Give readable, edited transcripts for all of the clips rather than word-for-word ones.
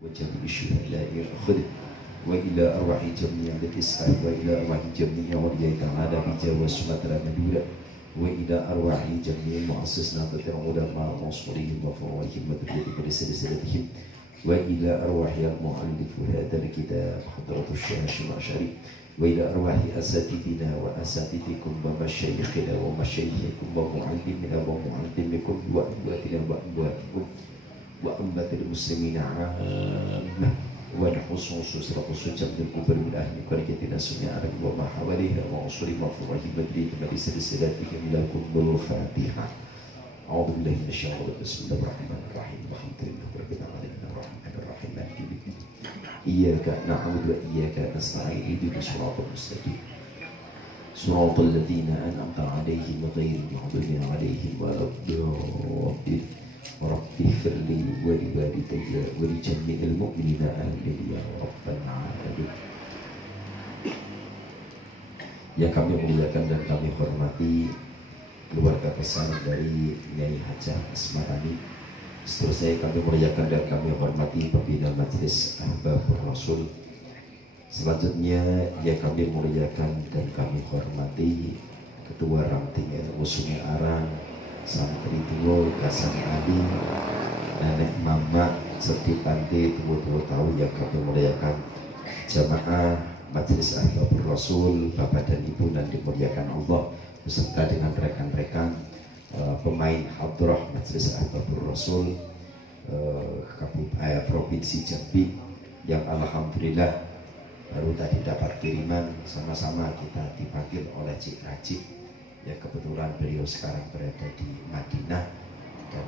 وجميع الشهداء خذ وإلى أرواح جميع الإسلام وإلى أرواح جميع ولياء تعالى بجاوة سمطرة مدولة وإلى أرواح جميع مؤسسنا العلماء ومصورهم وفروعهم وذريتهم ولسلسلتهم وإلى أرواح المؤلف هذا الكتاب حضرة الشيخ الأشعري وإلى أرواح أساتذتنا وأساتذتكم ومشايخنا ومشايخكم ومعلمنا ومعلمكم وأمواتنا وأمواتكم وأمة المسلمين عامة والخصوص خصوصا من الكبر والأهل قريتنا سمع وما حواليها وعصر مفروعهم مدريد لسلسلاتهم لكم بالفاتحة. أعوذ بالله من الشيطان الرجيم. بسم الله الرحمن الرحيم. الحمد لله رب العالمين الرحمن الرحيم مالك يوم الدين. إياك نعبد وإياك نستعين اهدنا الصراط المستقيم صراط الذين أنعمت عليهم غير المغضوب عليهم ولا الضالين. رب اغفر لي ولوالدي ولجميع المؤمنين آمين يا رب العالمين. Yang kami muliakan dan kami hormati keluarga besar dari Nyai Hajah Asmarani. Seterusnya kami muliakan dan kami hormati pembina Majelis Ahbabur Rasul. Selanjutnya yang kami muliakan dan kami hormati Ketua Ranting NU Sungai Arang, Santri Tua Kasan Ali, Nenek Mama Serti Panti Tua tahu yang kami muliakan jamaah Majelis Ahbabur Rasul, Bapak dan Ibu dan dimuliakan Allah beserta dengan rekan-rekan pemain Hadrah Majelis Ahbabur Rasul Provinsi Jambi yang alhamdulillah baru tadi dapat kiriman sama-sama kita dipanggil oleh Cik Rajib. Ya kebetulan beliau sekarang berada di Madinah dan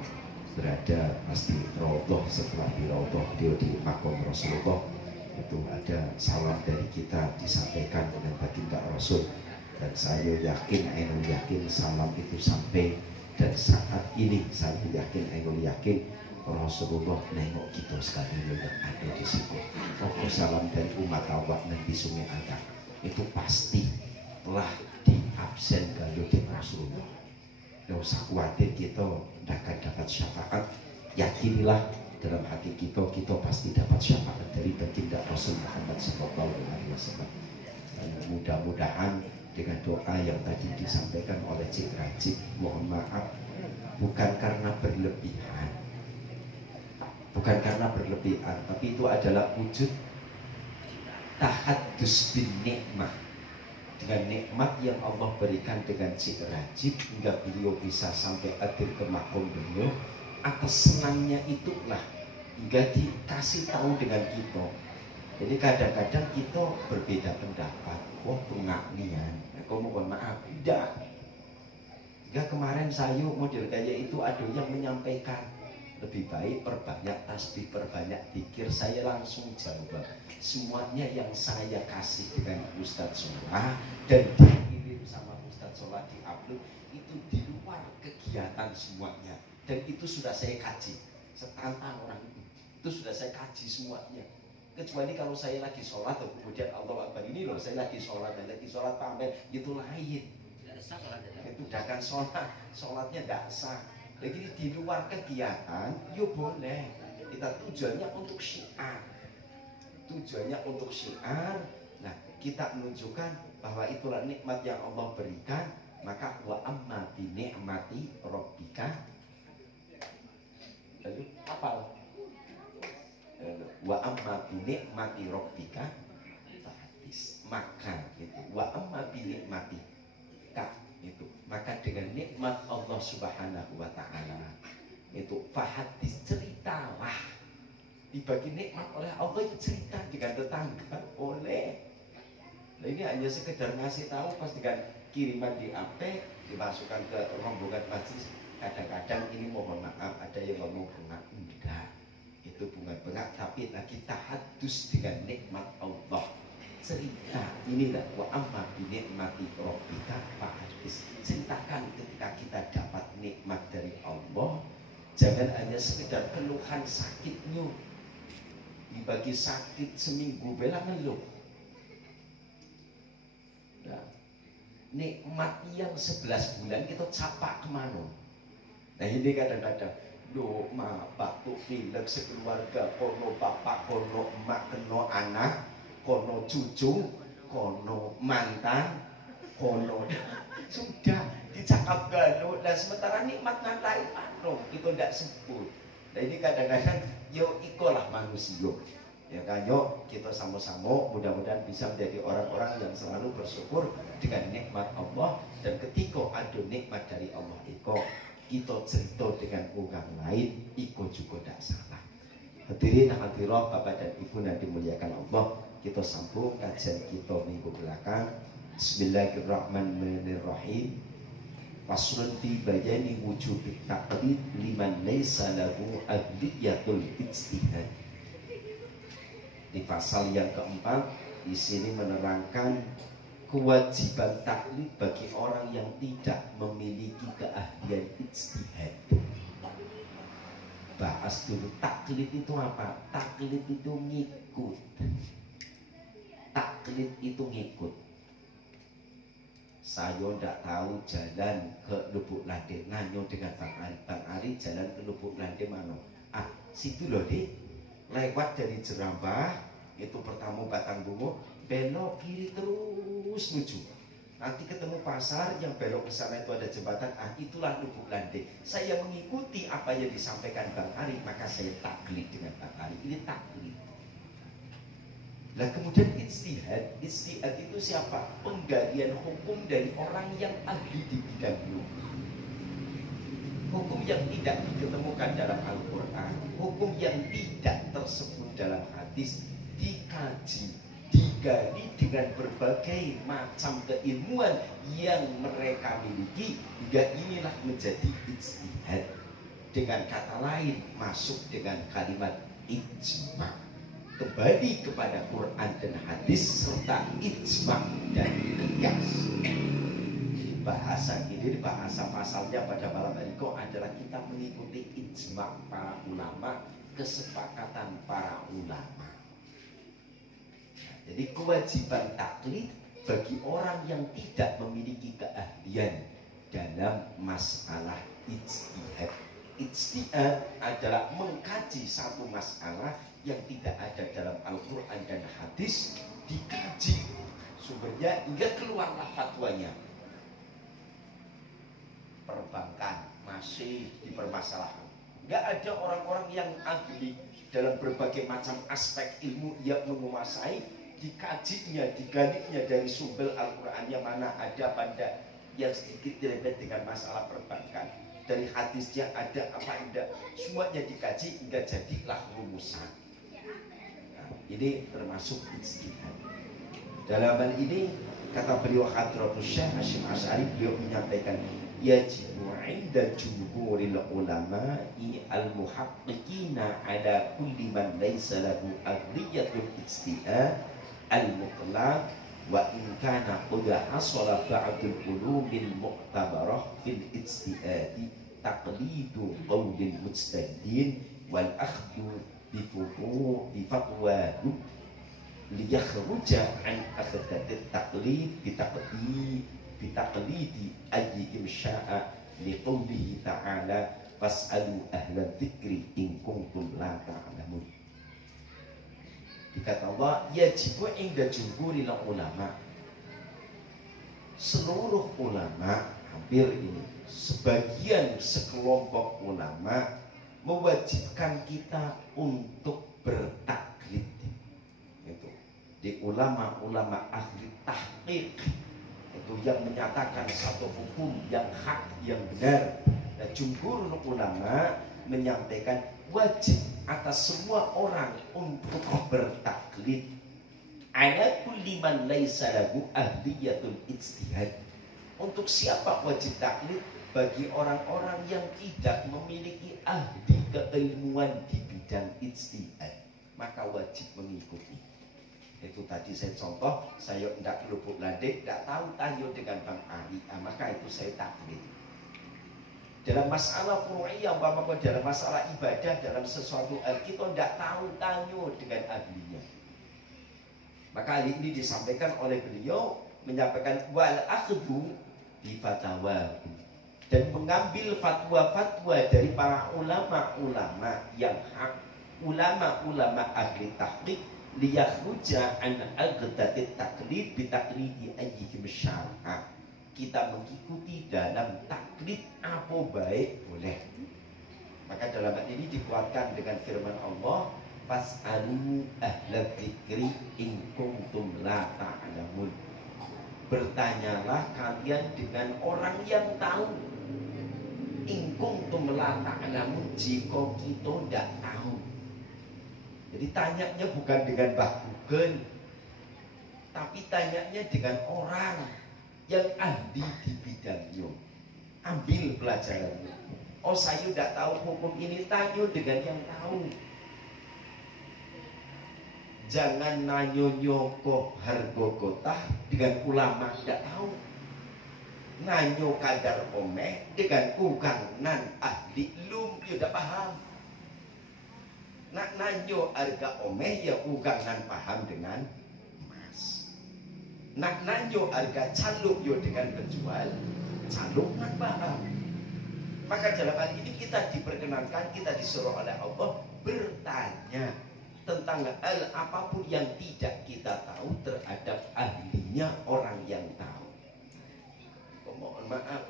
berada pasti Raudhah. Setelah di Raudhah beliau di Makom Rasulullah. Itu ada salam dari kita disampaikan dengan baginda Rasul. Dan saya yakin, Ainul yakin salam itu sampai. Dan saat ini saya yakin, Ainul yakin Rasulullah nengok kita sekali yang ada di situ. Oh salam dari umat Allah Nabi Sungai Arang itu pasti telah diabsen kalau di Rasulullah. Tidak usah khawatir kita tidak akan dapat syafaat. Yakinilah dalam hati kita pasti dapat syafaat dari baginda Rasul Muhammad SAW. Mudah-mudahan dengan doa yang tadi disampaikan oleh Cik Rajib, mohon maaf bukan karena berlebihan, tapi itu adalah wujud tahaddus bin nikmah, dengan nikmat yang Allah berikan dengan Cik Rajib hingga beliau bisa sampai hadir ke makom beliau. Atas senangnya itulah hingga dikasih tahu dengan kita. Jadi kadang-kadang kita berbeda pendapat. Wah pengaknian, aku mohon maaf, tidak. Hingga kemarin saya model kayak itu ada yang menyampaikan lebih baik perbanyak tasbih, perbanyak zikir. Saya langsung jawab, semuanya yang saya kasih dengan Ustadz Solah dan dikirim sama Ustadz Solah di upload itu di luar kegiatan semuanya. Dan itu sudah saya kaji, setantang orang itu sudah saya kaji semuanya. Kecuali kalau saya lagi sholat, kemudian Allah Akbar ini loh, saya lagi sholat pamer, itu lain. Itu dakan sholatnya tidak sah. Jadi di luar kegiatan, yo boleh. Kita tujuannya untuk syiar. Nah, kita menunjukkan bahwa itulah nikmat yang Allah berikan. Maka wa amma bi ni'mati rabbika. Lalu apa? Wa amma bi ni'mati rabbika fahaddits. Maka itu wa amma bi ni'mati itu maka dengan nikmat Allah Subhanahu wa taala itu fahaddits, ceritalah. Dibagi nikmat oleh Allah itu cerita dengan tetangga boleh. Nah, ini hanya sekedar ngasih tahu pas dengan kiriman di AP dimasukkan ke rombongan majelis. Kadang-kadang ini mohon maaf ada yang ngomong bengak, enggak. Itu bunga bengak tapi lagi tahaddus dengan nikmat Allah. Cerita inilah wa amma bi nikmati rabbika fahaddits. Ceritakan ketika kita dapat nikmat dari Allah. Jangan hanya sekedar keluhan sakitnya. Dibagi sakit seminggu bela ngeluh. Nah, nikmat yang 11 bulan kita capak kemana? Nah ini kadang-kadang do bapak tuh pilek sekeluarga, kono bapak, kono emak, kono anak, kono cucu, kono mantan, kono sudah dicakap gano. Dan sementara nikmat ngantai pano itu tidak sebut. Nah ini kadang-kadang yo ikolah manusia. Ya kan, yuk kita sama-sama mudah-mudahan bisa menjadi orang-orang yang selalu bersyukur dengan nikmat Allah. Dan ketika ada nikmat dari Allah iko, kita cerita dengan orang lain, iko juga tidak salah. Hadirin hadirat Bapak dan Ibu yang dimuliakan Allah, kita sambung kajian kita minggu belakang. Bismillahirrahmanirrahim. Faslun fi bayani wujubit taqlid liman laysa lahu ahliyatul ijtihad. Di pasal yang keempat, di sini menerangkan kewajiban taklid bagi orang yang tidak memiliki keahlian ijtihad. Bahas dulu taklid itu apa? Taklid itu ngikut. Taklid itu ngikut. Saya tidak tahu jalan ke Lubuk Lande, nanyo dengan Bang Ari jalan ke Lubuk Lande mana? Situ loh deh. Lewat dari Jerambah itu pertama Batang Bungo, belok kiri terus menuju. Nanti ketemu pasar yang belok ke sana itu ada jembatan. Itulah Lubuk Lande. Saya mengikuti apa yang disampaikan Bang Ari, maka saya taklid dengan Bang Ari. Ini taklid. Nah kemudian ijtihad. Ijtihad itu siapa? Penggalian hukum dari orang yang ahli di bidangnya. Hukum yang tidak ditemukan dalam Al-Quran, hukum yang tidak tersebut dalam hadis, dikaji, digali dengan berbagai macam keilmuan yang mereka miliki, hingga inilah menjadi ijtihad. Dengan kata lain, masuk dengan kalimat ijma. Kembali kepada Quran dan hadis serta ijma dan qiyas. Bahasa ini, bahasa pasalnya pada malam hari ini adalah kita mengikuti ijma para ulama, kesepakatan para ulama. Jadi kewajiban taklid bagi orang yang tidak memiliki keahlian dalam masalah ijtihad. Ijtihad adalah mengkaji satu masalah yang tidak ada dalam Al-Quran dan hadis, dikaji sumbernya hingga keluarlah fatwanya. Perbankan masih dipermasalahkan. Nggak ada orang-orang yang ahli dalam berbagai macam aspek ilmu yang menguasai, dikajinya, digalinya dari sumber Al-Qurannya mana ada pada yang sedikit dirembet dengan masalah perbankan. Dari hadisnya ada apa tidak, semuanya dikaji hingga jadilah rumusan. Nah, ini termasuk ijtihad. Dalam hal ini kata beliau Hadratus Syekh Hasyim Asy'ari, beliau menyampaikan yajibu 'inda jumhuril ulama'i al-muhaqqiqina 'ala kulli man laysa lahu ahliyatul ijtihad al-mutlaq wa in kana qad hasala ba'dul ulumil mu'tabarah fil ijtihadi taqlidu qawlil mujtahidin wal akhdhu bi fatwahu liyakhruja an akhdatit taqlid bitaqlidi ayyihim sya'a liqawlihi ta'ala fas'alu ahla dzikri in kuntum la ta'lamun. Dikata Allah yajibu inda jumhuril ulama, seluruh ulama, hampir ini sebagian sekelompok ulama mewajibkan kita untuk bertaklid. Itu di ulama-ulama ahli tahqiq itu yang menyatakan satu hukum yang hak, yang benar. Dan jumhur ulama menyampaikan wajib atas semua orang untuk bertaklid ala kulli man laisa lahu ahliyatul ijtihad. Untuk siapa wajib taklid? Bagi orang-orang yang tidak memiliki ahli keilmuan di bidang ijtihad, maka wajib mengikuti. Itu tadi saya contoh, saya tidak Lubuk Lande, tidak tahu tanya dengan Bang Ari, maka itu saya taklid. Dalam masalah furu'iyah, dalam masalah ibadah, dalam sesuatu hal kita tidak tahu tanya dengan ahlinya. Maka hal ini disampaikan oleh beliau, menyampaikan wal akhdhu bi fatawahu. dan mengambil fatwa-fatwa dari para ulama-ulama yang hak, ulama-ulama ahli tahqiq, liyakhruja an aghdadit taklid bi taklidi ayyihim syar'a. Kita mengikuti dalam taklid apa baik boleh. Maka dalam hal ini dikuatkan dengan firman Allah, fas'alu ahla dzikri in kuntum la ta'lamun. Bertanyalah kalian dengan orang yang tahu. In kuntum la ta'lamun, jika kita tidak tahu. Jadi tanyanya bukan dengan Mbah Google, tapi tanyanya dengan orang yang ahli di bidangnya. Ambil pelajarannya. Oh, saya tidak tahu hukum ini, tanya dengan yang tahu. Jangan nanyo nyoko harga kota dengan ulama tidak tahu. Nanyo kadar omeh dengan ugangan ahli lum tidak paham. Nak nanyo harga omeh ya ugangan paham dengan emas. Nak nanyo harga caluk yo dengan penjual caluk nak paham. Maka dalam hal ini kita diperkenankan, kita disuruh oleh Allah bertanya tentang hal apapun yang tidak kita tahu terhadap ahlinya, orang yang tahu. Mohon maaf,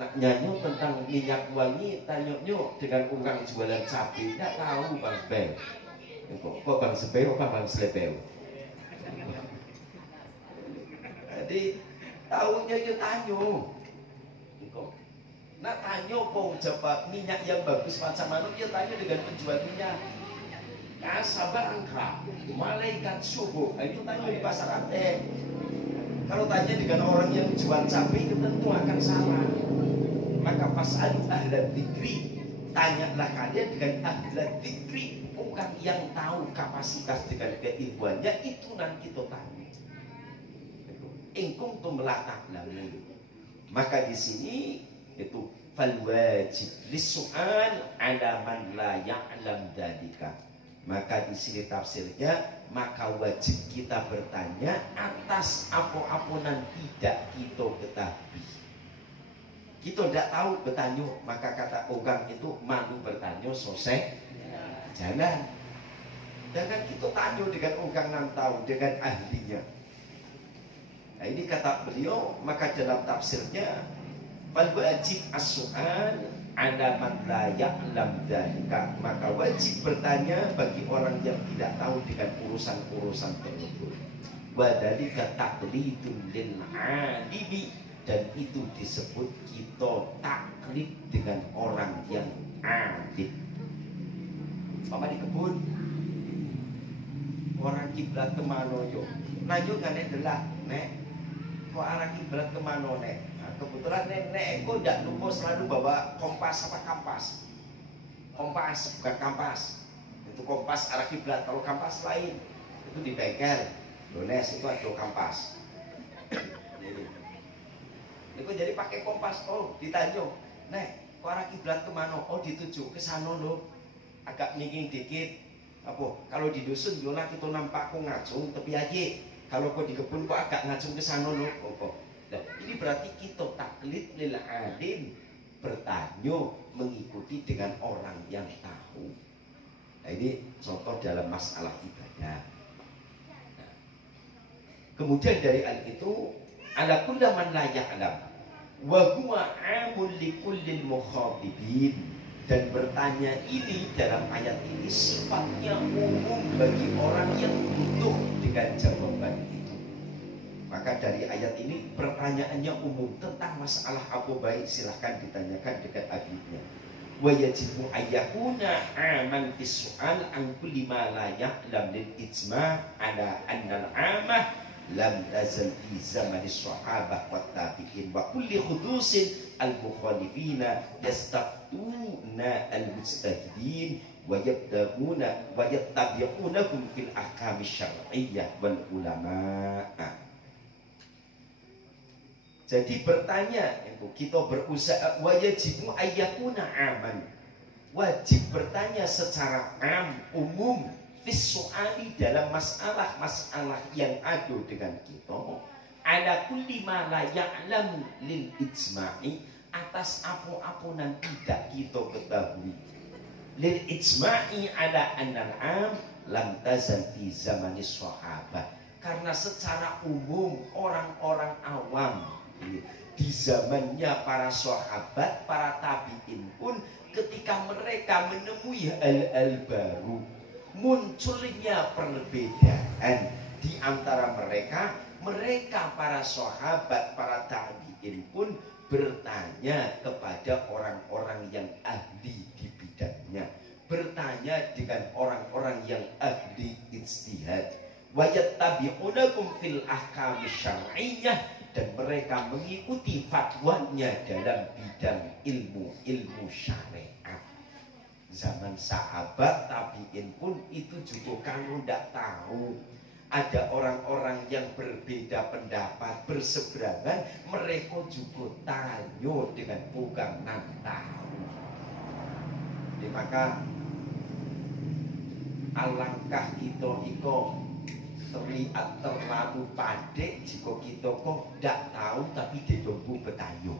nak nyanyi tentang minyak wangi, tanyonyo dengan ukang jualan cabai, tidak tahu Bang Bel. Kok Bang Sebel, apa Bang Slepel? Jadi tahunya itu tanyo. Nak tanyo kok coba minyak yang bagus macam mana, dia tanya dengan penjual minyak. Sabar angka, malaikat subuh, itu tanya di pasar Ate. Kalau tanya dengan orang yang jual cabai, itu tentu akan salah. Maka fas'alu ahla dzikri, tanyalah kalian dengan ahla dzikri, bukan yang tahu kapasitas dengan keilmuannya, itu nanti kita tanya. In kuntum la ta'lamun. Maka di sini itu fal wajib lis-su'al 'ala man la ya'lam dzalika. Maka di sini tafsirnya, maka wajib kita bertanya atas apa-apa yang tidak kita ketahui. Kita tidak tahu bertanya, maka kata orang itu malu bertanya, selesai jalan. Jangan kita tanya dengan orang yang tahu, dengan ahlinya. Nah ini kata beliau, maka dalam tafsirnya fal wajib as-su'al 'ala man la ya'lam dzalika. Maka wajib bertanya bagi orang yang tidak tahu dengan urusan-urusan tersebut. Wa dzalika taqlidun lil 'alimi, dan itu disebut kita taklid dengan orang yang alim. Mama di kebun, orang kiblat kemana yo? Nayo nganek delak, nek. Kok arah kiblat kemana nek? Nah, kebetulan nenek kok tidak lupa selalu bawa kompas apa kampas. Kompas bukan kampas. Itu kompas arah kiblat. Kalau kampas lain itu di bengkel. Dones itu ada kampas. Ini kok jadi pakai kompas. Oh ditanya, nek kok arah kiblat kemana? Oh dituju ke sana loh. Agak nyingking dikit. Apa? Kalau di dusun yola kita nampak kok ngacung tepi aja. Kalau kok di kebun kok agak ngacung ke sana loh. Oh. Nah, ini berarti kita taklid lil alim, bertanya mengikuti dengan orang yang tahu. Nah, ini contoh dalam masalah ibadah. Nah, kemudian dari hal itu, ala kulli man la ya'lam wa huwa 'amul li kullil mukhatibin. Dan bertanya ini dalam ayat ini sifatnya umum bagi orang yang butuh dengan jawaban itu. Maka dari ayat ini pertanyaannya umum tentang masalah apa baik, silahkan ditanyakan dengan ahlinya. Wa yajibu ayyakuna aman fis-su'al an kulli ma la ya'lam lil ijma' ala anna al-'amah lam tazal fi zamanis sahabah wat tabi'in wa kulli khudusin al-mukhalifina yastaftuna al-mujtahidin wa yattabi'unahum fil ahkam syar'iyyah wal ulama. Jadi bertanya itu kita berusaha, wajibu ayyakuna aman, wajib bertanya secara umum fis-su'ali dalam masalah-masalah yang ada dengan kita, ala kulli ma la ya'lam lil ijma'i, atas apa-apunan tidak kita ketahui. Lil ijma'i ala annal am lam tazal fi zamanis sahabat. Karena secara umum orang-orang awam di zamannya para sahabat, para tabi'in pun ketika mereka menemui hal-hal baru, munculnya perbedaan di antara mereka para sahabat, para tabi'in pun bertanya kepada orang-orang yang ahli di bidangnya, bertanya dengan orang-orang yang ahli ijtihad. Wa yattabi'unakum fil ahkam syar'iyyah, dan mereka mengikuti fatwanya dalam bidang ilmu syariat. Zaman sahabat tabi'in pun itu juga kalau tidak tahu ada orang-orang yang berbeda pendapat, berseberangan, mereka juga tanya dengan bukan tahu. Jadi maka alangkah kita terlihat terlalu pandai jika kita kok tidak tahu tapi ditunggu bertanya.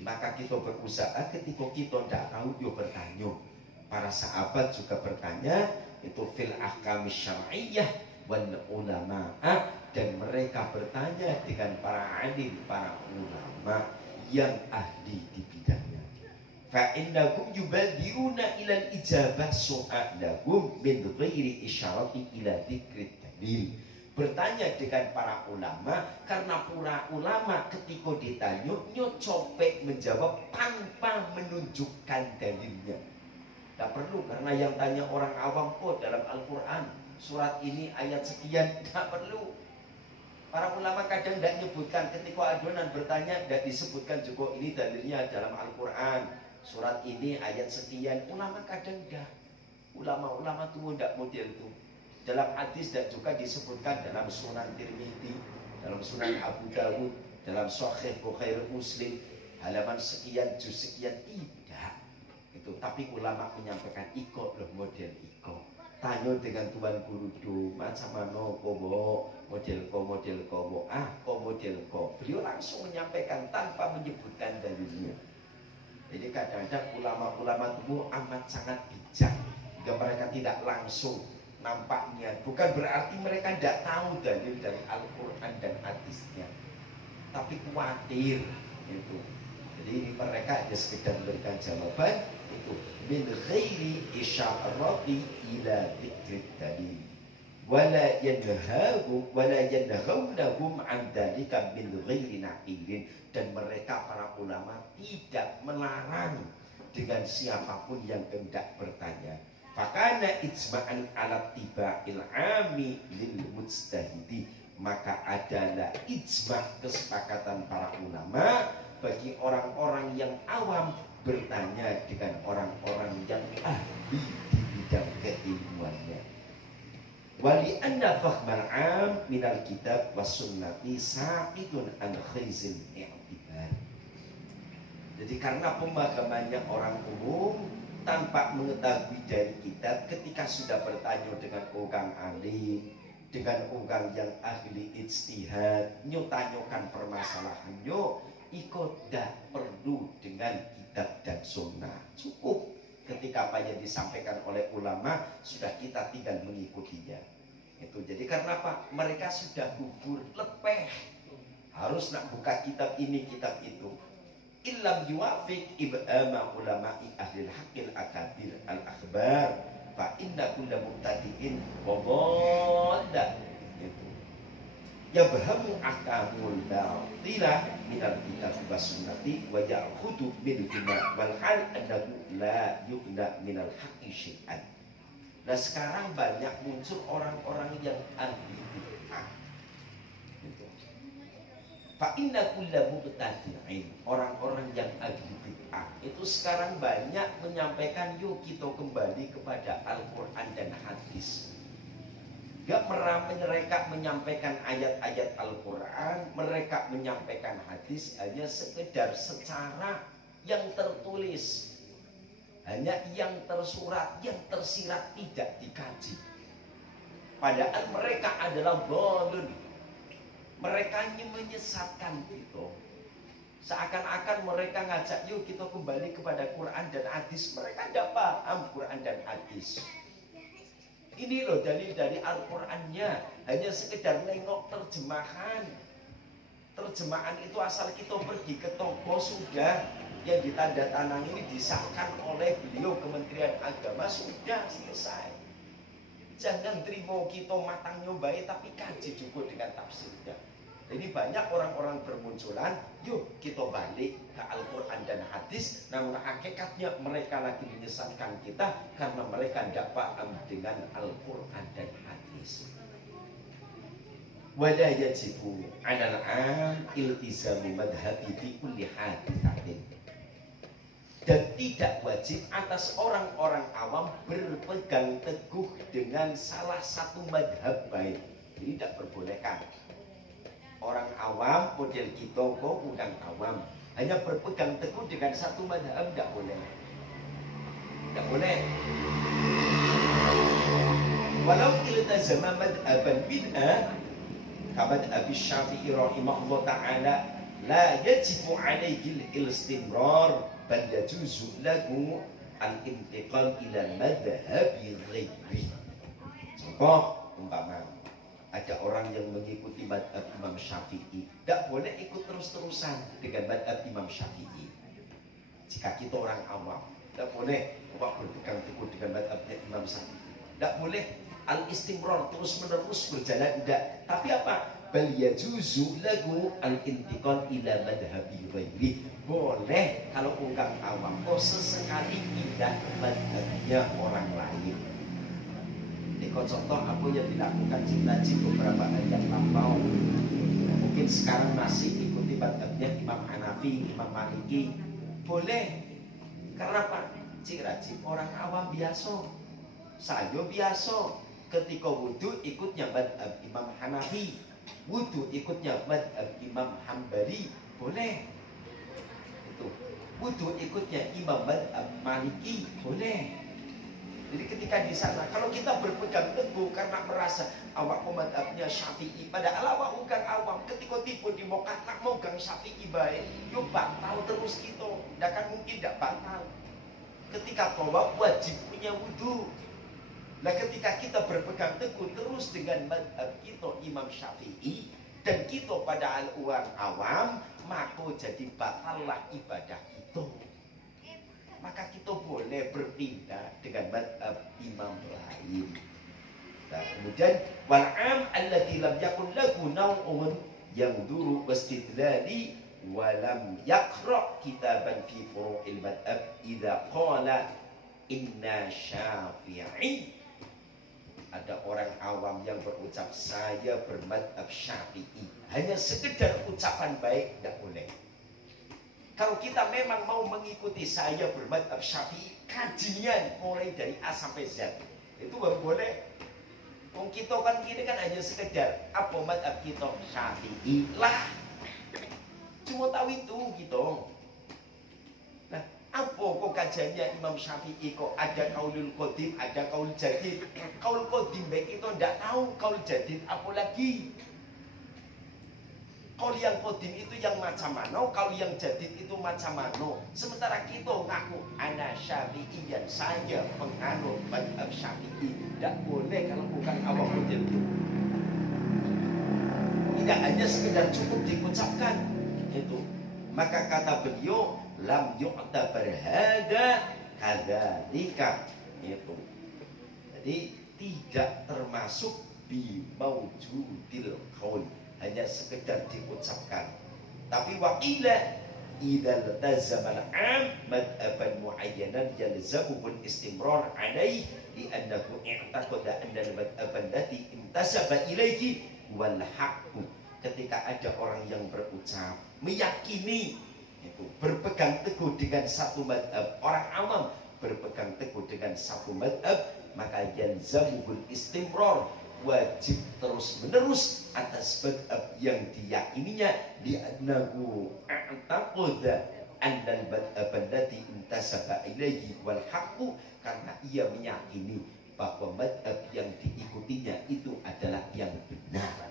Maka kita berusaha ketika kita tidak tahu dia bertanya. Para sahabat juga bertanya itu fil ahkam syar'iyyah wal ulama, dan mereka bertanya dengan para alim, para ulama yang ahli di bidangnya. Fa innakum yubadiruna ila al-ijabah su'alakum min ghairi isyarati ila dzikri dalil. Bertanya dengan para ulama karena para ulama ketika ditanya nyocopek menjawab tanpa menunjukkan dalilnya. Tidak perlu, karena yang tanya orang awam kok dalam Al-Quran surat ini ayat sekian, tidak perlu. Para ulama kadang tidak menyebutkan, ketika adonan bertanya tidak disebutkan juga ini dalilnya dalam Al-Quran surat ini ayat sekian. Ulama kadang tidak. Ulama-ulama itu tidak model itu. Dalam hadis dan juga disebutkan dalam Sunan Tirmidzi, dalam Sunan Abu Dawud, dalam Sahih Bukhari Muslim, halaman sekian, juz sekian, tidak. Itu, tapi ulama menyampaikan iko loh, model iko. Tanya dengan tuan guru do, macam mana kobo, model ko, ko model ko. Beliau langsung menyampaikan tanpa menyebutkan dalilnya. Jadi kadang-kadang ulama-ulama itu amat sangat bijak, jika mereka tidak langsung nampaknya, bukan berarti mereka tidak tahu dalil dari Al-Quran dan hadisnya, tapi khawatir itu. Jadi ini mereka hanya sekedar memberikan jawaban itu min ghairi isyarati ila dzikri dalil wala yanhawnahum an dzalika min ghairi naqilin, dan mereka para ulama tidak melarang dengan siapapun yang hendak bertanya. Fakana ijma'an ala tiba'il ami lil mujtahidi, maka adalah ijma' kesepakatan para ulama bagi orang-orang yang awam bertanya dengan orang-orang yang ahli di bidang keilmuannya. Wali anna fahmal am minal kitab was sunnati saqitun an khizil i'tibar. Jadi karena pemahamannya orang umum tanpa mengetahui dari kitab, ketika sudah bertanya dengan orang alim, dengan orang yang ahli ijtihad, nyutanyokan permasalahannya, ikut tidak perlu dengan kitab dan sunnah. Cukup ketika apa yang disampaikan oleh ulama, sudah kita tinggal mengikutinya. Itu jadi karena apa? Mereka sudah gugur, lepeh. Harus nak buka kitab ini, kitab itu. Illam yuwafiq ib'ama ulama'i ahlil haqqil akabir al-akhbar fa inna kulla mubtadi'in wa dhalla. Yabhamu ahkamul batilah minal kitab was sunnati wa ya'khudhu bil huma wal hal annahu la yuqda minal haqqi syai'an. Nah sekarang banyak muncul orang-orang yang ahli bid'ah. Fa inna kulla mubtadi'in, orang-orang yang ahli bid'ah itu sekarang banyak menyampaikan yuk kita kembali kepada Al-Quran dan hadis. Gak mereka menyampaikan ayat-ayat Al-Quran, mereka menyampaikan hadis hanya sekedar secara yang tertulis, hanya yang tersurat, yang tersirat tidak dikaji. Padahal mereka adalah dhalun, mereka hanya menyesatkan itu. Seakan-akan mereka ngajak, yuk kita kembali kepada Quran dan hadis. Mereka tidak paham Quran dan hadis. Ini loh dalil dari Al-Qurannya. Hanya sekedar nengok terjemahan. Terjemahan itu asal kita pergi ke toko sudah. Yang ditandatangani ini disahkan oleh beliau Kementerian Agama, sudah selesai. Jangan terima kita matang nyobai, tapi kaji juga dengan tafsirnya. Ini banyak orang-orang bermunculan, yuk kita balik ke Al-Quran dan hadis. Namun hakikatnya mereka lagi menyesatkan kita karena mereka tidak paham dengan Al-Quran dan hadis. Wala yajibu 'alal 'am iltizamu madhhabi fi kulli haditsatin. Dan tidak wajib atas orang-orang awam berpegang teguh dengan salah satu madhab baik. Ini tidak perbolehkan. Orang awam, model kita kok bukan awam, hanya berpegang teguh dengan satu madhab, tidak boleh. Tidak boleh. Walau iltazama madhaban bid'ah kama Abi Syafi'i rahimahullah ta'ala la yajibu alaihi al-istimrar bal yajuzu lahu al-intiqal ila madhhabi ghairi. Contoh umpama ada orang yang mengikuti madhab Imam Syafi'i, tidak boleh ikut terus-terusan dengan madhab Imam Syafi'i. Jika kita orang awam, tidak boleh berpegang teguh dengan madhabnya Imam Syafi'i. Tidak boleh al-istimrar terus-menerus berjalan, tidak. Tapi apa? Bal yajuzu lahu al-intiqal ila madhhabi ghairi. Boleh kalau orang awam kok sesekali pindah ke madhabnya orang lain. Ini contoh apa yang dilakukan Cik beberapa hari yang lampau. Mungkin sekarang masih ikuti madhabnya Imam Hanafi, Imam Maliki. Boleh. Karena apa? Cik Rajib orang awam biasa. Saya biasa. Ketika wudhu ikutnya madhab Imam Hanafi, wudhu ikutnya madhab Imam Hambali. Boleh. Itu. Wudhu ikutnya Imam madhab Maliki. Boleh. Jadi ketika di sana, kalau kita berpegang teguh karena merasa awak madhabnya Syafi'i, padahal awak bukan awam, ketika tiba di Mekah nak mau gang Syafi'i baik, yuk batal terus kita, tidak akan mungkin tidak batal. Ketika tawaf wajib punya wudhu. Nah ketika kita berpegang teguh terus dengan madhab kita Imam Syafi'i dan kita pada orang awam, maka jadi batallah ibadah kita. Maka kita boleh berpindah dengan madhab imam lain. Nah, kemudian wal'am alladzi lam yakun lahu naw'un yanduru wastidlali wa lam yaqra kitaban fi furu'il madhab idza qala inna syafi'i. Ada orang awam yang berucap saya bermadhab Syafi'i, hanya sekedar ucapan baik tidak boleh. Kalau kita memang mau mengikuti saya bermadhab Syafi'i, kajian mulai dari A sampai Z, itu boleh. Wong kita kan gini kan hanya sekedar apa madhab kita Syafi'i lah, cuma tahu itu gitu. Nah, apa kok kajiannya Imam Syafi'i kok ada kaulul qadim, ada kaul jadid. Kaul qadim baik itu tidak tahu, kaul jadid apa lagi. Kalau yang qadim itu yang macam mana, kalau yang jadid itu macam mana. Sementara kita ngaku ana Syafi'iyan, saya penganut madhab Syafi'i. Tidak boleh kalau bukan awam model itu. Tidak hanya sekedar cukup diucapkan itu. Maka kata beliau lam yu'tabar hada kadzalika itu. Jadi tidak termasuk bi maujudil qaul, hanya sekedar diucapkan. Tapi waqila idza lazama al-'am madhaban mu'ayyanan yalzamuhu al-istimrar 'alayhi li'annahu i'taqada anna al-madhaban allati intasaba ilayhi wal haqqu. Ketika ada orang yang berucap meyakini itu berpegang teguh dengan satu madhab, orang awam berpegang teguh dengan satu madhab, maka yalzamuhu al-istimrar, wajib terus menerus atas madhab yang diyakininya, li'annahu a'taqada annal madhab allati intasaba ilaihi wal haqqu, karena ia meyakini bahwa madhab yang diikutinya itu adalah yang benar.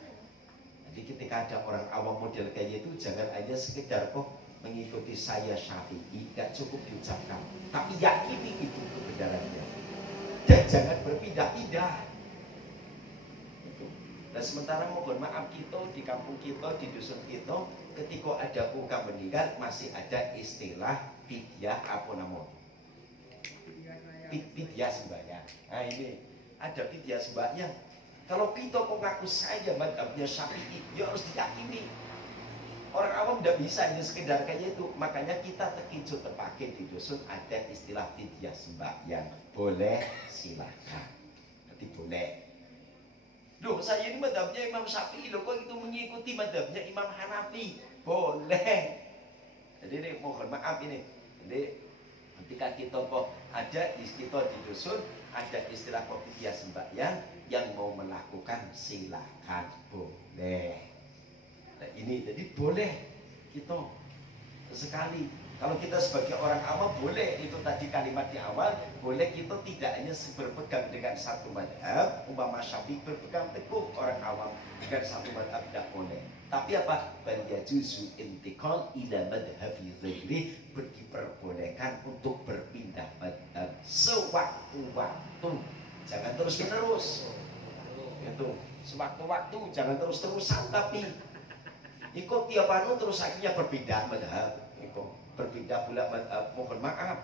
Jadi ketika ada orang awam model kayak itu, jangan hanya sekedar kok mengikuti saya Syafi'i gak cukup diucapkan, tapi yakini itu kebenarannya dan jangan berpindah-pindah. Dan sementara mohon maaf kita di kampung kita, di dusun kita, ketika ada orang meninggal masih ada istilah fidyah apa namanya? Fidyah sembahyang. Nah ini ada fidyah sembahyang. Kalau kita kok ngaku saya madhabnya Syafi'i, ya harus diyakini. Orang awam tidak bisa hanya sekedar kayak itu. Makanya kita terkejut terpakai di dusun ada istilah fidyah sembahyang. Boleh, silakan. Nanti boleh. Loh, saya ini madhabnya Imam Syafi'i, loh kok itu mengikuti madhabnya Imam Hanafi? Boleh. Jadi ini mohon maaf ini. Jadi ketika kita kok ada di kita di dusun ada istilah fidyah sembahyang, yang mau melakukan silakan, boleh. Nah ini jadi boleh kita sekali. Kalau kita sebagai orang awam boleh, itu tadi kalimat di awal, boleh kita tidak hanya berpegang dengan satu madhab, umpama Syafi'i berpegang teguh, orang awam dengan satu madhab tidak boleh. Tapi apa? Bal yajuzu intiqal ila madhabi ghairi, diperbolehkan untuk berpindah madhab sewaktu-waktu, jangan terus-menerus. Itu sewaktu-waktu, jangan terus-terusan, tapi ikut tiap anu terus akhirnya berpindah madhab, berpindah pula madhab, mohon maaf.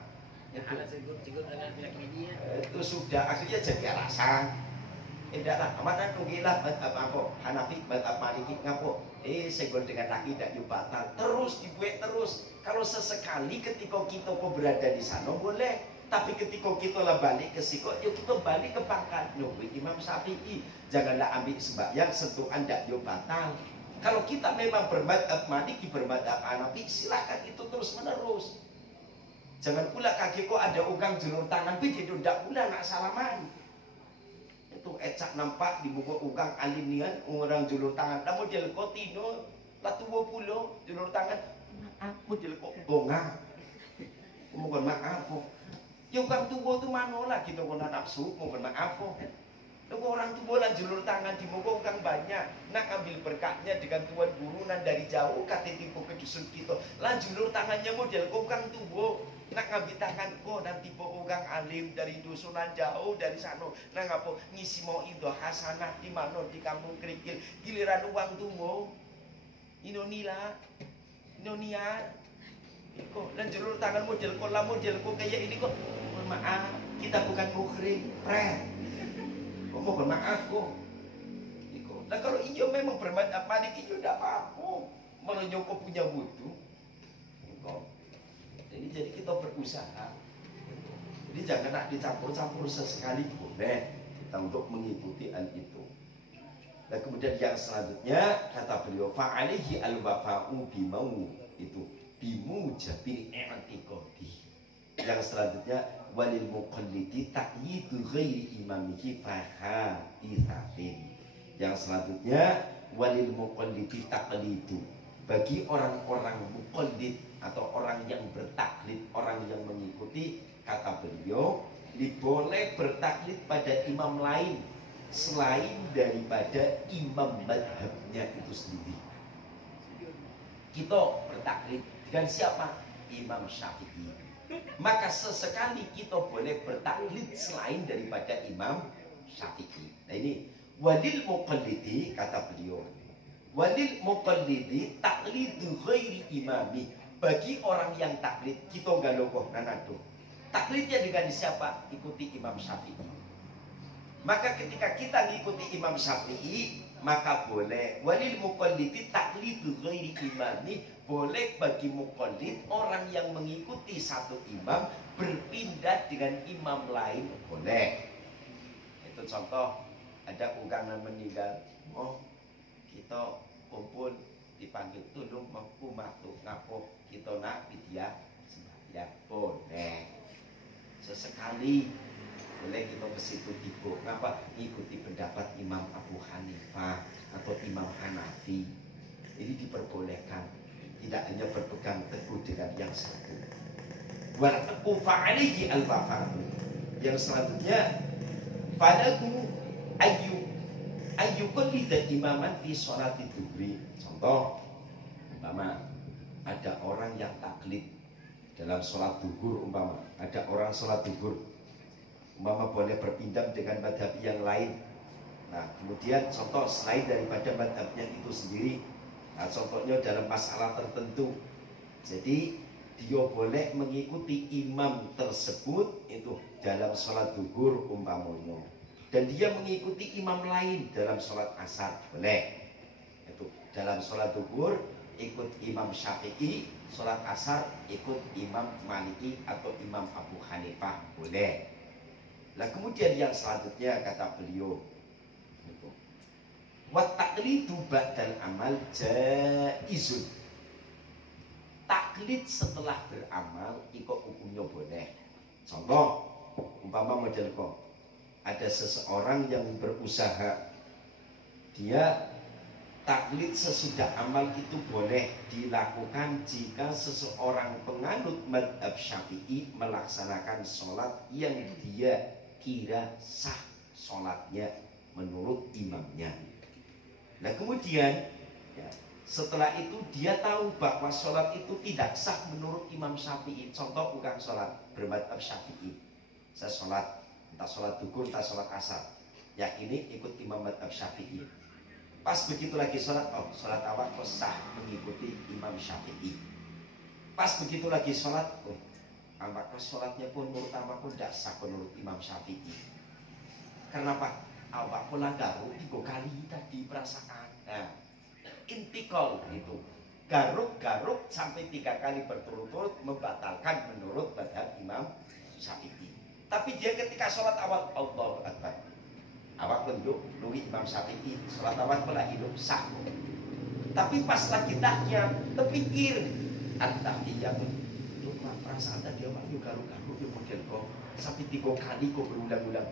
Itu sudah akhirnya jadi alasan. Tidaklah, amat nunggilah madhab apa? Hanafi, madhab Maliki ngapo? Senggol dengan laki tidak batal. Terus dibuat terus. Kalau sesekali ketika kita kok berada di sana boleh. Tapi ketika kita lah balik ke siko, yuk kita balik ke pangkat. Nunggu Imam Syafi'i. Janganlah ambil sembahyang sentuhan tidak batal. Kalau kita memang bermadhab Maliki, bermadhab Hanafi, silakan itu terus menerus. Jangan pula kaki kok ada ugang julur tangan, tapi tidak pula nak salaman. Itu ecak nampak di buku ugang alinian orang julur tangan. Namun dia kok tino, latu pulo julur tangan. Maaf, dia kok gonga. Mohon maaf kok. Yang ugang tubuh tu mana lah kita kena nafsu, mohon maaf kok. Orang tua lah julur tangan di muka ugang banyak. Nak ambil berkatnya dengan tuan guru nan dari jauh kata tipu ke dusun kita. Lah julur tangannya model ugang tubuh. Nak ngambil tangan kok dan tipe ugang alim dari dusunan jauh dari sana. Nah ngapo ngisi mau itu hasanah di mana di kampung kerikil. Giliran uang tubuh. Inonia. Iko dan julur tangan model kok kayak ini kok. Maaf, kita bukan mukhrim, mohon maaf kok. Nah kalau iyo memang bermadhab Maliki iyo tidak apa-apa. Malah nyokok punya wudhu. Jadi kita berusaha. Jadi jangan nak dicampur-campur sesekali boleh kita untuk mengikuti hal itu. Dan kemudian yang selanjutnya kata beliau fa'alihi al-wafa'u bimau itu bimujabil i'tiqadi. Yang selanjutnya walil muqallidi ta'yidu ghairi imamihi fahadisatin. Yang selanjutnya walil muqallidi taqlidu. Bagi orang-orang muqallid atau orang yang bertaklid, orang yang mengikuti, kata beliau diboleh bertaklid pada imam lain selain daripada imam madhabnya itu sendiri. Kita bertaklid dengan siapa? Imam Syafi'i. Maka sesekali kita boleh bertaklid selain daripada Imam Syafi'i. Nah ini walil muqallidi kata beliau. Walil muqallidi taklidu ghairi imami. Bagi orang yang taklid kita galokoh nanado. Taklidnya dengan siapa? Ikuti Imam Syafi'i. Maka ketika kita ngikuti Imam Syafi'i, maka boleh walil muqallidi taklidu ghairi imami. Boleh bagi muqallid orang yang mengikuti satu imam berpindah dengan imam lain boleh. Itu contoh ada ugangan meninggal, kita kumpul dipanggil tolong mampu makhluk ngapo kita nak dia sembahyang boleh. Sesekali boleh kita ke situ tiba. Ngapa? Ikuti pendapat Imam Abu Hanifah atau Imam Hanafi. Ini diperbolehkan. Tidak hanya berpegang teguh dengan yang satu. Wal fa'alihi al-wafa'u. Yang selanjutnya falahu ayyukul lidah imaman fi sholati dhuhri. Contoh umpama ada orang yang taklid dalam sholat duhur umpama, ada orang sholat duhur umpama boleh berpindah dengan madhab yang lain. Nah kemudian contoh selain daripada madhabnya itu sendiri, nah, contohnya dalam masalah tertentu, jadi dia boleh mengikuti imam tersebut itu dalam sholat duhur umpamanya, dan dia mengikuti imam lain dalam sholat asar boleh. Itu dalam sholat duhur ikut Imam Syafi'i, sholat asar ikut Imam Maliki atau Imam Abu Hanifah boleh. Nah kemudian yang selanjutnya kata beliau, wa taqlidu ba'dal amal jaizun. Taklid setelah beramal ikut hukumnya boleh. Contoh umpama model kok ada seseorang yang berusaha, dia taklid sesudah amal itu boleh dilakukan jika seseorang penganut madhab Syafi'i melaksanakan sholat yang dia kira sah sholatnya menurut imamnya. Nah kemudian ya, setelah itu dia tahu bahwa sholat itu tidak sah menurut Imam Syafi'i. Contoh bukan sholat bermadhab Syafi'i, saya sholat entah sholat duhur entah sholat asar, ya ini ikut imam madhab Syafi'i. Pas begitu lagi sholat, oh sholat awal kok sah mengikuti Imam Syafi'i. Pas begitu lagi sholat, oh apakah sholatnya pun menurut awak pun tidak sah menurut Imam Syafi'i. Kenapa? Awak pun garuk 3 kali tadi perasaan. Nah, intikal itu garuk-garuk sampai 3 kali berturut-turut membatalkan menurut madhab Imam Syafi'i. Tapi dia ketika sholat awal, Allahu Akbar, awak penduk nuri Imam Syafi'i, sholat awal pula hidup sah. Tapi pas lagi tahiyat terpikir at-tahiyatun, lupa perasaan tadi awak yuk garuk-garuk yuk model kok sampai 3 kali kok berulang-ulang.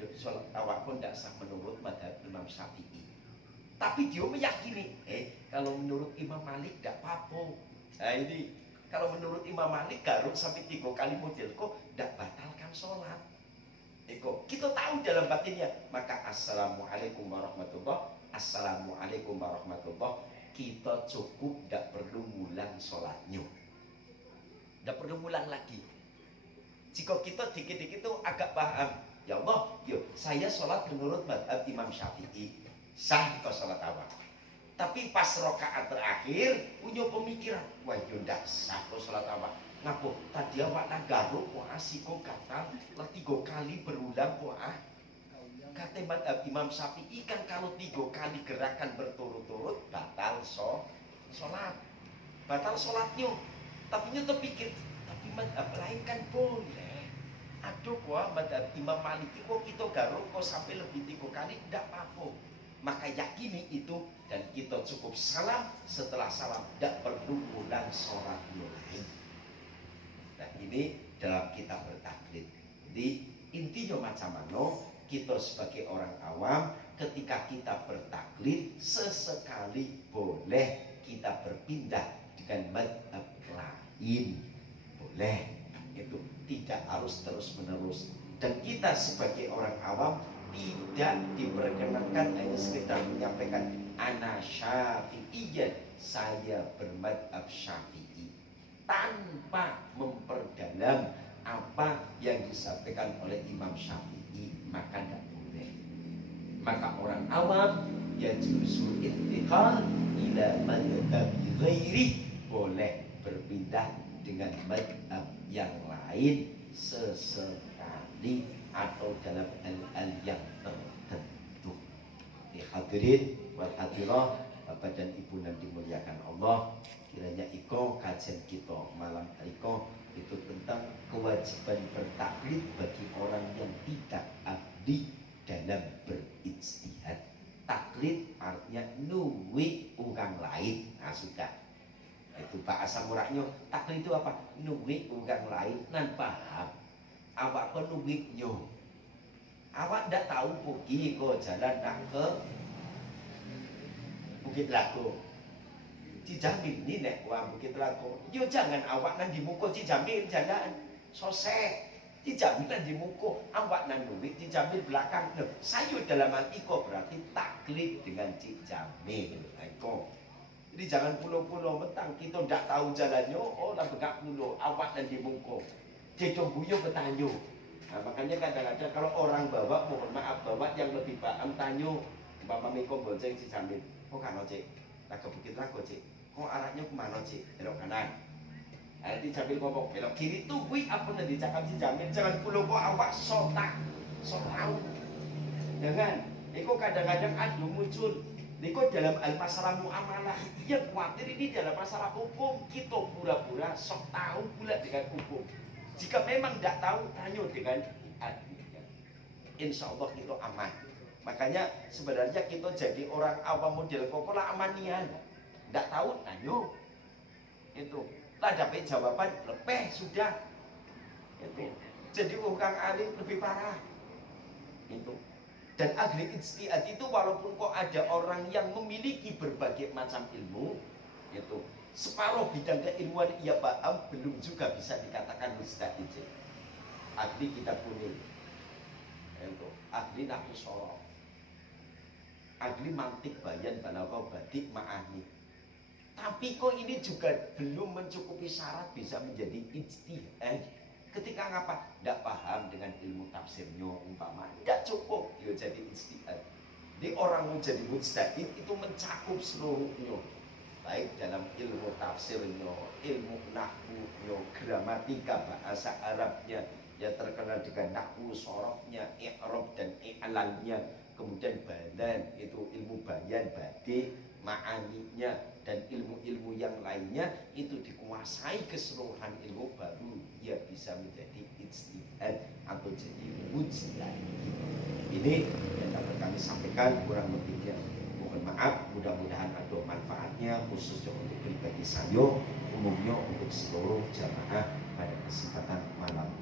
Yuk sholat awak pun tidak sah menurut madhab Imam Syafi'i. Tapi dia meyakini, kalau menurut Imam Malik tidak apa-apa. Nah ini kalau menurut Imam Malik garuk sampai 3 kali model kok tidak batalkan sholat. Eko, kita tahu dalam batinnya, maka assalamualaikum warahmatullah, assalamualaikum warahmatullah, kita cukup tidak perlu ngulang sholatnya, tidak perlu ngulang lagi. Jika kita dikit-dikit itu agak paham, ya Allah, yuk saya sholat menurut madhab Imam Syafi'i, sah kita sholat awal. Tapi pas rokaat terakhir punya pemikiran, wah yaudah sah kita sholat awal. Ngapo tadi awak nak garuk kok asiko kata lah 3 kali berulang kok kata madhab Imam Syafi'i kan kalau 3 kali gerakan berturut-turut batal sholat, batal sholatnya. Tapi nyo terpikir, tapi madhab lain kan boleh. Aduh kok madhab Imam Malik kok kita garuk kok sampai lebih 3 kali tidak apa-apa. Maka yakini itu dan kita cukup salam, setelah salam tidak perlu ulang sholat lain. Nah ini dalam kita bertaklid. Jadi intinya macam mana kita sebagai orang awam ketika kita bertaklid sesekali boleh kita berpindah dengan madhab lain, boleh. Itu tidak harus terus menerus. Dan kita sebagai orang awam tidak diperkenankan hanya sekedar menyampaikan ana syafi'iyyah, saya bermadhab Syafi'i, tanpa memperdalam apa yang disampaikan oleh Imam Syafi'i, maka tidak boleh. Maka orang awam ya justru intiqal ila madhab ghairi, boleh berpindah dengan madhab yang lain sesekali atau dalam hal yang tertentu. Hadirin wal hadirah, Bapak dan Ibu yang dimuliakan Allah, kiranya iko kajian kita malam iko itu tentang kewajiban bertaklid bagi orang yang tidak ahli dalam berijtihad. Taklid artinya nuwi orang lain. Nah sudah, itu bahasa murahnya. Taklid itu apa? Nuwi orang lain nan paham. Awak kok nuwi nyo, awak ndak tahu pergi ke jalan nak ke Bukit Lago, Cijamin ini nek wah Bukit Lago. Yo jangan awak nan di muko Cijamin jalan sosek, Cijamin nan di muko, awak nan nuwi Cijamin belakang. Loh, sayu dalam hati kok berarti taklid dengan Cijamin. Iko Jadi jangan pulau-pulau mentang kita tidak tahu jalannya, oh lah begak pulau, awak dan dimungkung. Kita guyo bertanyo. Nah, makanya kadang-kadang kalau orang bawa, mohon maaf, bawa yang lebih paham tanyo. Bapak Miko bonceng si Jamin, kok kano cik? Tak ke Bukit Rago cik, kok arahnya kemana cik? Belok kanan. Nanti Jamin ngomong, belok kiri tuh, wih apa yang dicakap si Jamin? Jangan pulau kok awak sotak, sok tahu. Jangan, itu kadang-kadang ada muncul. Itu dalam masalah muamalah, yang khawatir ini dalam masalah hukum, kita pura-pura sok tahu pula dengan hukum. Jika memang tidak tahu, tanya dengan ahlinya. Insya Allah kita aman. Makanya sebenarnya kita jadi orang awam model kokola amanian. Tidak tahu, tanya. Itu. Lah dapat jawaban, lepeh sudah. Itu. Jadi orang alim lebih parah. Itu. Dan ahli ijtihad itu walaupun kok ada orang yang memiliki berbagai macam ilmu, itu separuh bidang keilmuan ia paham, belum juga bisa dikatakan mujtahid. Ahli kitab kuning, itu ahli nahwu shorof, ahli mantik bayan balaghah badik ma'ani. Tapi kok ini juga belum mencukupi syarat bisa menjadi ijtihad. Ketika ngapa? Tidak paham dengan ilmu tafsirnya umpama, tidak cukup dia jadi ijtihad. Jadi orang mau jadi mujtahid itu mencakup seluruhnya, baik dalam ilmu tafsirnya, ilmu nahwunya, gramatika bahasa Arabnya, ya terkenal dengan nahwu sorofnya, i'rab dan i'lalnya, kemudian badan itu ilmu bayan, badi, ma'aninya, dan ilmu-ilmu yang lainnya itu dikuasai keseluruhan ilmu, baru ia bisa menjadi ijtihad atau jadi mujtahid. Ini yang dapat kami sampaikan, kurang lebihnya mohon maaf, mudah-mudahan ada manfaatnya khususnya untuk pribadi saya, umumnya untuk seluruh jamaah pada kesempatan malam